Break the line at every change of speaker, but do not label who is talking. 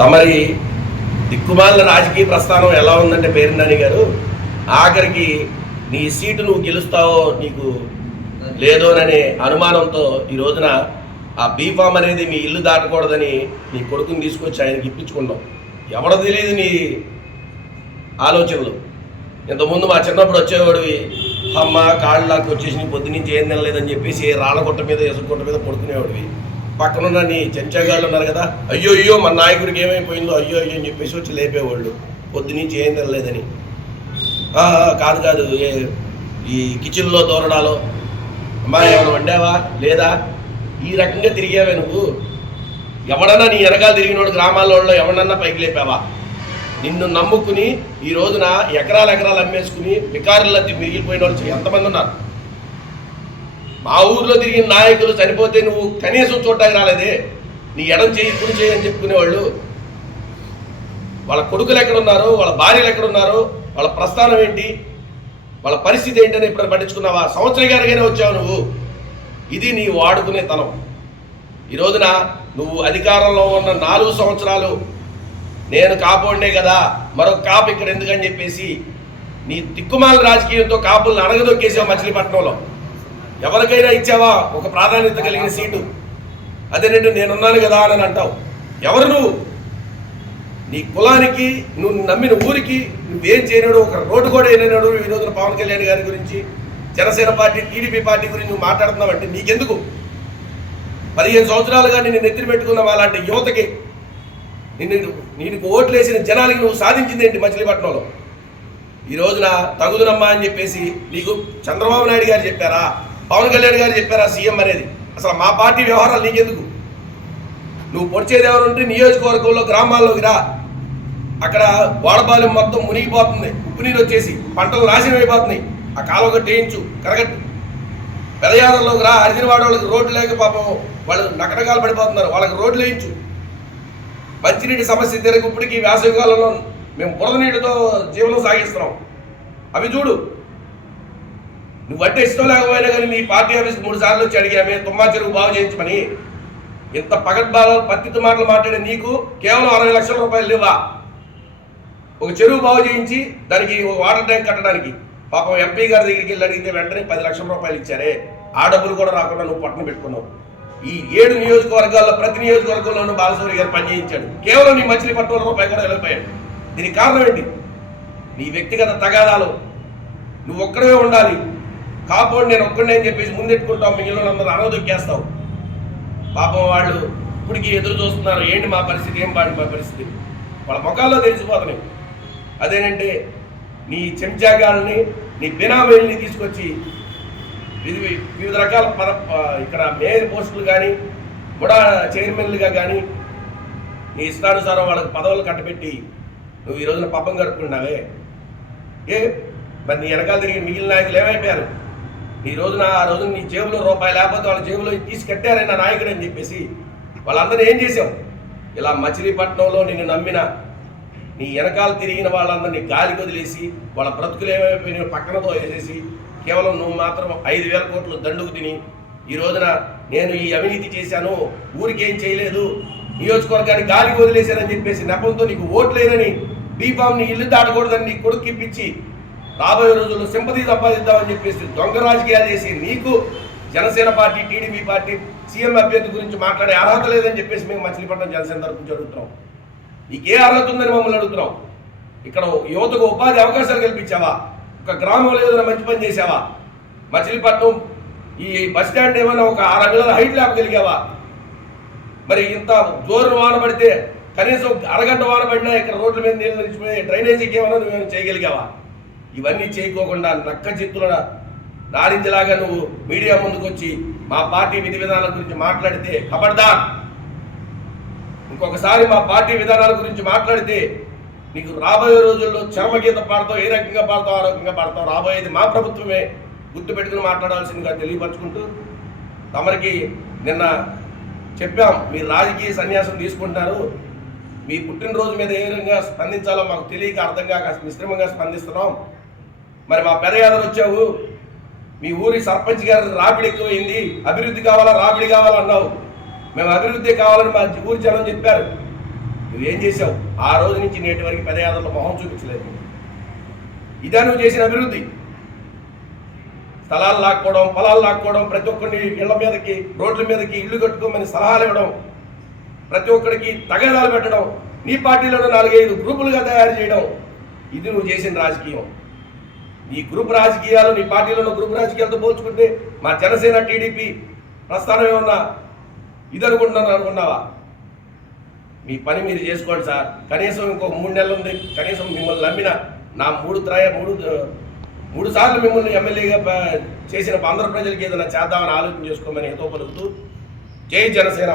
తమరి దిక్కుమాలిన రాజకీయ ప్రస్థానం ఎలా ఉందంటే పేరునాని గారు ఆఖరికి నీ సీటు నువ్వు గెలుస్తావో నీకు లేదోననే అనుమానంతో ఈ రోజున ఆ బీఫామ్ అనేది మీ ఇల్లు దాటకూడదని నీ కొడుకుని తీసుకొచ్చి ఆయనకి ఇప్పించుకున్నావు ఎవడో తెలియదు నీ ఆలోచనలు. ఇంతకుముందు మా చిన్నప్పుడు వచ్చేవాడివి అమ్మ కాళ్ళు నాకు వచ్చేసి నీ ఏం తినలేదని చెప్పేసి రాళ్ళ గుట్ట మీద ఎసుగుట్ట గుట్ట మీద పడుకునేవాడివి. పక్కనున్న నీ చెంచాగాళ్ళు ఉన్నారు కదా అయ్యో అయ్యో మన నాయకుడికి ఏమైపోయిందో అయ్యో అయ్యో అని చెప్పేసి వచ్చి లేపేవాళ్ళు. పొద్దు నుంచి ఏం తినలేదని. కాదు కాదు ఏ- ఈ కిచెన్లో దూరడాలో అమ్మా ఏమైనా వండావా? లేదా? ఈ రకంగా తిరిగావే నువ్వు. ఎవడన్నా నీ వెనకాల తిరిగినోడు గ్రామాల్లో ఎవడన్నా పైకి లేపావా? నిన్ను నమ్ముకుని ఈ రోజున ఎకరాలు ఎకరాలు అమ్మేసుకుని వికారుల మిగిలిపోయిన వాళ్ళు ఎంతమంది ఉన్నారు? మా ఊర్లో తిరిగిన నాయకులు చనిపోతే నువ్వు కనీసం చూడటానికి రాలేదే. నీ ఎడం చేయి కుడి చేయి అని చెప్పుకునేవాళ్ళు. వాళ్ళ కొడుకులు ఎక్కడ ఉన్నారు వాళ్ళ భార్యలు ఎక్కడున్నారు వాళ్ళ ప్రస్థానం ఏంటి వాళ్ళ పరిస్థితి ఏంటని ఇప్పుడు పట్టించుకున్నావా? సంవత్సరం గారిగానే వచ్చావు నువ్వు. ఇది నీ వాడుకునే తనం. ఈ రోజున నువ్వు అధికారంలో ఉన్న నాలుగు సంవత్సరాలు నేను కాపోండే కదా మరొక కాపు ఇక్కడ ఎందుకని చెప్పేసి నీ దిక్కుమాల రాజకీయంతో కాపులను అడగదొక్కేసావు మచిలీపట్నంలో. ఎవరికైనా ఇచ్చావా? ఒక ప్రాధాన్యత కలిగిన సీటు. అదేనంటే నేనున్నాను కదా అని అంటావు. ఎవరు నువ్వు? నీ కులానికి నువ్వు నమ్మిన ఊరికి నువ్వేం చేయనాడు ఒక రోడ్డు కూడా వేయలేనాడు ఈ రోజున పవన్ కళ్యాణ్ గారి గురించి జనసేన పార్టీ టీడీపీ పార్టీ గురించి నువ్వు మాట్లాడుతున్నావు అంటే నీకెందుకు? పదిహేను సంవత్సరాలుగా నిన్ను నెత్తిన పెట్టుకున్నావు అలాంటి యువతకి నిన్ను నీకు ఓట్లేసిన జనాలకి నువ్వు సాధించింది ఏంటి మచిలీపట్నంలో? ఈ రోజున తగుదునమ్మా అని చెప్పేసి నీకు చంద్రబాబు నాయుడు గారు చెప్పారా? పవన్ కళ్యాణ్ గారు ఆ సీఎం అనేది. అసలు మా పార్టీ వ్యవహారాలు నీకెందుకు? నువ్వు పొడిచేది ఎవరుంటే నియోజకవర్గంలో గ్రామాల్లోకి రా. అక్కడ వాడపాలెం మొత్తం మునిగిపోతుంది. ఉప్పు నీరు వచ్చేసి పంటలు నాశనం అయిపోతున్నాయి. ఆ కాలువ కట్టేయించు కరగట్టు. పెదయారంలోకి రా అరిజినవాడ వాళ్ళకి రోడ్లు లేక పాపం వాళ్ళు నకటకాలు పడిపోతున్నారు. వాళ్ళకి రోడ్లు వేయించు. మంచినీటి సమస్య తిరగ ఇప్పటికీ వేసవి కాలంలో మేము బురద నీటితో జీవనం సాగిస్తున్నాం. అవి చూడు. నువ్వంటే ఇష్టం లేకపోయినా కానీ నీ పార్టీ ఆఫీస్ మూడు సార్లు వచ్చి అడిగామే తుమ్మా చెరువు బాగు చేయించమని ఇంత పగడ్బాలో పత్తితో మాటలు మాట్లాడే నీకు కేవలం అరవై లక్షల రూపాయలు లేవా? ఒక చెరువు బాగు చేయించి దానికి వాటర్ ట్యాంక్ కట్టడానికి. పాపం ఎంపీ గారి దగ్గరికి వెళ్ళి అడిగితే వెంటనే పది లక్షల రూపాయలు ఇచ్చారే. ఆ డబ్బులు కూడా రాకుండా నువ్వు పట్టణం పెట్టుకున్నావు. ఈ ఏడు నియోజకవర్గాల్లో ప్రతి నియోజకవర్గంలోనూ బాలసూరి గారు పనిచేయించాడు కేవలం నీ మచిలీపట్నం రూపాయి కూడా వెళ్ళిపోయాడు. దీనికి కారణం ఏంటి? నీ వ్యక్తిగత తగాదాలు. నువ్వు ఒక్కడే ఉండాలి. కాపోండి నేను ఒక్కడే అని చెప్పేసి ముందెట్టుకుంటావు మిగిలిన అందరూ అనవదొక్కేస్తావు పాపం వాళ్ళు ఇప్పటికి ఎదురు చూస్తున్నారు ఏంటి మా పరిస్థితి ఏం వాడి మా పరిస్థితి? వాళ్ళ ముఖాల్లో తెలిసిపోతున్నాయి. అదేనంటే నీ చెంచాగాల్ని నీ బినామీల్ని తీసుకొచ్చి వివిధ వివిధ రకాల పద ఇక్కడ మేయర్ పోస్టులు కానీ కూడా చైర్మన్లుగా కానీ నీ ఇష్టానుసారం వాళ్ళకి పదవులు కట్టబెట్టి నువ్వు ఈ రోజున పబ్బం గడుపుకున్నావే ఏ మరి నీ వెనకాల తిరిగి మిగిలిన నాయకులు ఏమైపోయారు? ఈ రోజున ఆ రోజున నీ జేబులో రూపాయి లేకపోతే వాళ్ళ జేబులో తీసి నా నాయకుడు అని చెప్పేసి వాళ్ళందరూ ఏం చేసావు ఇలా మచిలీపట్నంలో నిన్ను నమ్మిన నీ వెనకాల తిరిగిన వాళ్ళందరినీ గాలికి వదిలేసి వాళ్ళ బ్రతుకులు ఏమైపోయినాయో పక్కనతో వేసేసి కేవలం నువ్వు మాత్రం ఐదు వేల కోట్లు దండుకు తిని ఈ రోజున నేను ఈ అవినీతి చేశాను ఊరికేం చేయలేదు నియోజకవర్గాన్ని గాలికి వదిలేశానని చెప్పేసి నెపంతో నీకు ఓట్లేదని బీఫామ్ని ఇల్లు దాటకూడదని నీ కొడుకు ఇప్పించి రాబోయే రోజుల్లో సింపతి సంపాదిద్దామని చెప్పేసి దొంగ రాజకీయాలు చేసి నీకు Janasena party TDP party CM అభ్యర్థి గురించి మాట్లాడే అర్హత లేదని చెప్పేసి మేము మచిలీపట్నం జనసేన తరఫు జరుగుతున్నాం నీకే అర్హత ఉందని మమ్మల్ని అడుగుతున్నాం. ఇక్కడ యువతకు ఉపాధి అవకాశాలు కల్పించావా? ఒక గ్రామంలో ఏదైనా మంచి పని చేసావా మచిలీపట్నం ఈ బస్ స్టాండ్ ఏమైనా ఒక ఆరు అంగుళాల హైట్ లేపగలిగావా? మరి ఇంత జోరు వాన పడితే కనీసం అరగంట వాన పడినా ఇక్కడ రోడ్ల మీద నీళ్ళు నిలిచిపోయి డ్రైనేజీకి ఏమైనా నువ్వేమైనా చేయగలిగావా? ఇవన్నీ చేయకోకుండా నక్క చిత్తుల నారింజలాగా నువ్వు మీడియా ముందుకు వచ్చి మా పార్టీ విధి విధానాల గురించి మాట్లాడితే ఖబర్దార్ ఇంకొకసారి మా పార్టీ విధానాల గురించి మాట్లాడితే నీకు రాబోయే రోజుల్లో చర్మగీత పాడతావు ఏ రకంగా పాడతావు ఆ రకంగా పాడతావు రాబోయేది మా ప్రభుత్వమే గుర్తు పెట్టుకుని మాట్లాడాల్సిందిగా తెలియపరచుకుంటూ తమరికి నిన్న చెప్పాం మీరు రాజకీయ సన్యాసం తీసుకుంటున్నారు. మీ పుట్టినరోజు మీద ఏ విధంగా స్పందించాలో మాకు తెలియక అర్థం కాక మిశ్రమంగా స్పందిస్తున్నాం. మరి మా పెదయాదరు వచ్చావు. మీ ఊరి సర్పంచ్ గారి రాబిడి ఎక్కువైంది. అభివృద్ధి కావాలా? రాబిడి కావాలా అన్నావు. మేము అభివృద్ధి కావాలని మా ఊరి జనం చెప్పారు. నువ్వేం చేసావు ఆ రోజు నుంచి నేటి వరకు పదయాత్రలో మొహం చూపించలేదు. ఇదే నువ్వు చేసిన అభివృద్ధి. స్థలాలు లాక్కోవడం పొలాలు లాక్కోవడం ప్రతి ఒక్కరిని ఇళ్ళ మీదకి రోడ్ల మీదకి ఇల్లు కట్టుకోమని సలహాలు ఇవ్వడం ప్రతి ఒక్కరికి తగదాలు పెట్టడం నీ పార్టీలోనే నాలుగైదు గ్రూపులుగా తయారు చేయడం ఇది నువ్వు చేసిన రాజకీయం. ఈ గ్రూప్ రాజకీయాలు నీ పార్టీలో ఉన్న గ్రూప్ రాజకీయాలతో పోల్చుకుంటే మా జనసేన టీడీపీ ప్రస్థానం ఏమన్నా ఇది అనుకుంటున్నాను అనుకున్నావా? మీ పని మీరు చేసుకోండి సార్. కనీసం ఇంకో మూడు నెలలు ఉంది. కనీసం మిమ్మల్ని నమ్మిన నా మూడు త్రయ మూడు మూడు సార్లు మిమ్మల్ని ఎమ్మెల్యేగా చేసిన ఆంధ్ర ప్రజలకి ఏదైనా చేద్దామని ఆలోచన చేసుకోమని ఏదో పలుకుతూ జై జనసేన.